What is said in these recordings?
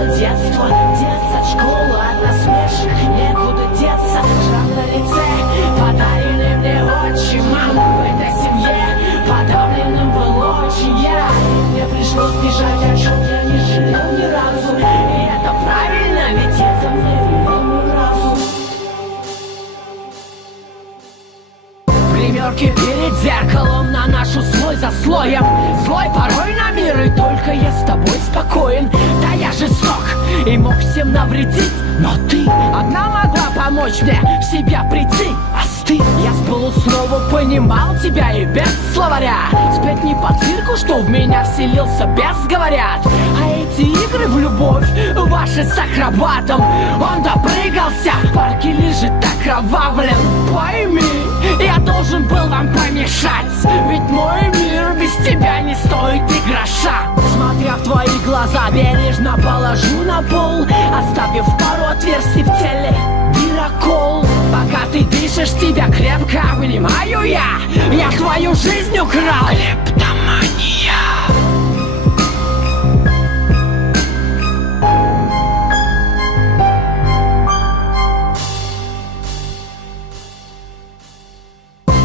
было детство, деться от школы, от насмешек некуда деться. Шрам на лице, подаренный мне отчимом. В этой семье подавленным был очень я. И мне пришлось бежать, о чем я не жалел ни разу. И это правильно, ведь это мне велел мой разум. В гримерке перед зеркалом наношу слой за слоем. Злой порой на мир, и только я с тобой спокоен. Да я жесток и мог всем навредить, но ты одна могла помочь мне в себя прийти. Остынь, я с полуслова понимал тебя и без словаря. Спеть не по цирку, что в меня вселился бес, говорят. А эти игры в любовь ваши с акробатом. Он допрыгался, в парке лежит окровавлен. Пойми, я должен был вам помешать, ведь мой мир без тебя не стоит и гроша. Смотря в твои глаза, бережно положу на пол, оставив пару отверстий в теле. Дырокол, пока ты дышишь, тебя крепко обнимаю я твою жизнь украл. Клептомания.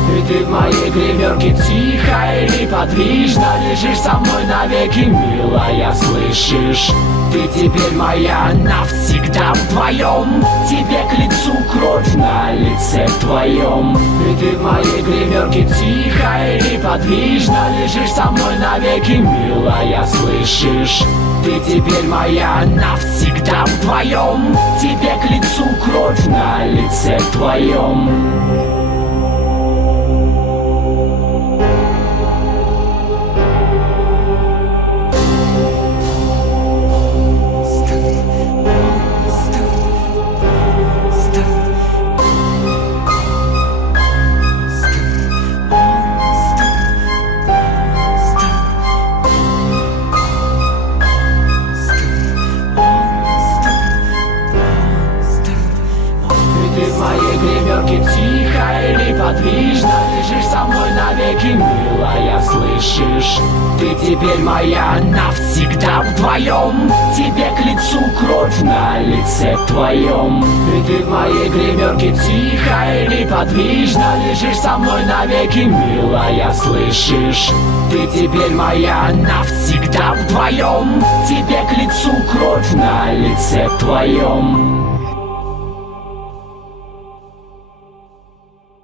И ты в моей гримерке тихо и неподвижно лежишь со мной навеки, милая, слышишь? Ты теперь моя навсегда вдвоем. Тебе к лицу кровь на лице твоем. И ты в моей гримерке тихо и неподвижно лежишь со мной навеки, милая, слышишь? Ты теперь моя навсегда вдвоем. Тебе к лицу кровь на лице твоем. Ты в моей гримерке тихо и неподвижно лежишь со мной навеки, милая, слышишь? Ты теперь моя навсегда вдвоем. Тебе к лицу кровь на лице твоем. И ты в моей гримерке тихо и неподвижно лежишь со мной навеки, милая, слышишь? Ты теперь моя навсегда вдвоем. Тебе к лицу кровь на лице твоем.